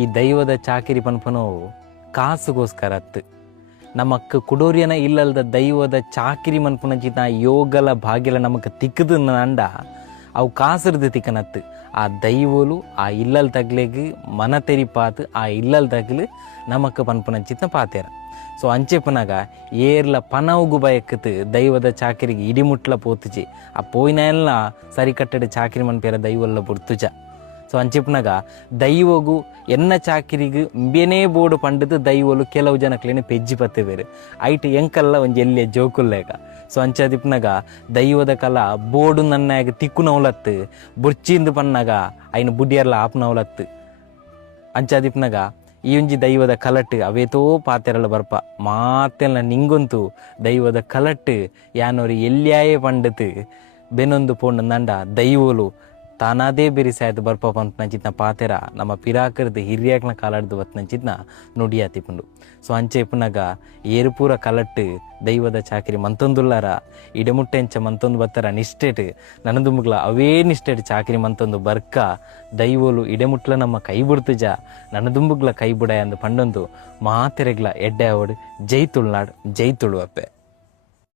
ಈ ದೈವದ ಚಾಕಿರಿ ಪನ್ಪನವು ಕಾಸುಗೋಸ್ಕರ ಅತ್ತು. ನಮಕ್ ಕುಡೋರಿಯನ ಇಲ್ಲಲ್ದ ದೈವದ ಚಾಕಿರಿ ಮನ್ಪುನಂಚಿನ ಯೋಗಲ ಭಾಗ್ಯಲ ನಮಕ್ ತಿಕ್ಕದು ನಂಡ ಅವು ಕಾಸರ್ದು ತಿಕ್ಕನತ್ತು. ಆ ದೈವಲು ಆ ಇಲ್ಲಲ್ ತಗ್ಲೆಗ್ ಮನ ತೆರಿಪಾತು ಆ ಇಲ್ಲಲ್ ತಗ್ಲು ನಮಕ್ ಪನ್ಪುನಂಚಿನ ಪಾತೇರ. ಸೊ ಅಂಚೆ ಪುನಗ ಏರ್ಲ ಪನವುಗು ಬಯಕತ್ತು ದೈವದ ಚಾಕಿರಿಗೆ ಇಡಿಮುಟ್ಲ ಪೋತುಜಿ ಆ ಪೋಯ್ನೆಲ್ಲ ಸರಿ ಕಟ್ಟಡೆ ಚಾಕಿರಿ ಮನ್ಪೇರ ದೈವಲ್ಲ ಬುಡ್ತುಜ. ಸೊ ಅಂಚೆ ಪುನಗ ದೈವಗು ಎನ್ನ ಚಾಕಿರಿಗು ಬೇನೇ ಬೋರ್ಡು ಪಂಡದು ದೈವಲು ಕೆಲವು ಜನಕ್ಲೇನೆ ಪೆಜ್ಜಿ ಪತ್ತೆ ಬೇರೆ ಐಟ್ ಎಂಕಲ್ಲ ಒಂಜಿ ಎಲ್ಲಿಯ ಜೋಕುಲ್ಲೇಗ. ಸೊ ಅಂಚಾದಿಪ್ನಗ ದೈವದ ಕಲ ಬೋರ್ಡು ನನ್ನಾಗ ತಿಕ್ಕುನವಲತ್ತು ಬುರ್ಚಿಂದು ಪನ್ನಗ ಐನು ಬುಡ್ಡಿಯರ್ಲ ಆಪ್ನವಲತ್ತು. ಅಂಚಾದಿಪ್ನಗ ಈ ಒಂಜಿ ದೈವದ ಕಲಟ್ಟು ಅವೇತೋ ಪಾತೆರಲ್ಲ ಬರ್ಪ ಮಾತೆಲ್ಲ ನಿಂಗೊಂತು ದೈವದ ಕಲಟ್ಟು ಯಾನೋರಿ ಎಲ್ಲಿಯಾಯೇ ಪಂಡತು ಬೆನೊಂದು ಪೋಂಡು ನಂಡ ದೈವಲು ತಾನಾದೇ ಬೆರಿಸಾಯ್ತು ಬರ್ಪ ಪಂಪನಂಚಿತ್ನ ಪಾತೆರ ನಮ್ಮ ಪಿರಾಕರ್ದು ಹಿರಿಯಾಕ್ನ ಕಾಲಾಡ್ದು ಬತ್ನಂಚಿತ್ನ ನುಡಿಯಾತಿಪುಂಡು. ಸೊ ಅಂಚೆ ಪುನಗ ಏರು ಪೂರ ಕಲಟ್ಟು ದೈವದ ಚಾಕಿರಿ ಮಂತೊಂದುಲ್ಲಾರ ಇಡಮುಟ್ಟೆಂಚ ಮಂತೊಂದು ಬತ್ತರ ನಿಷ್ಠೆಟ್ ನನದುಂಬುಗ್ಲ ಅವೇ ನಿಷ್ಠೆಟ್ ಚಾಕಿರಿ ಮಂತೊಂದು ಬರ್ಕ ದೈವಲು ಇಡಮುಟ್ಲ ನಮ್ಮ ಕೈ ಬಿಡ್ತುಜ ನನದುಂಬುಗ್ಲ ಕೈ ಬುಡ ಅಂದು ಪಂಡೊಂದು ಮಾತೆರೆಗ್ಲ ಎಡ್ಡೆ ಅವಡು ಜೈ ತುಳುನಾಡು ಜೈ ತುಳು ಅಪ್ಪೆ.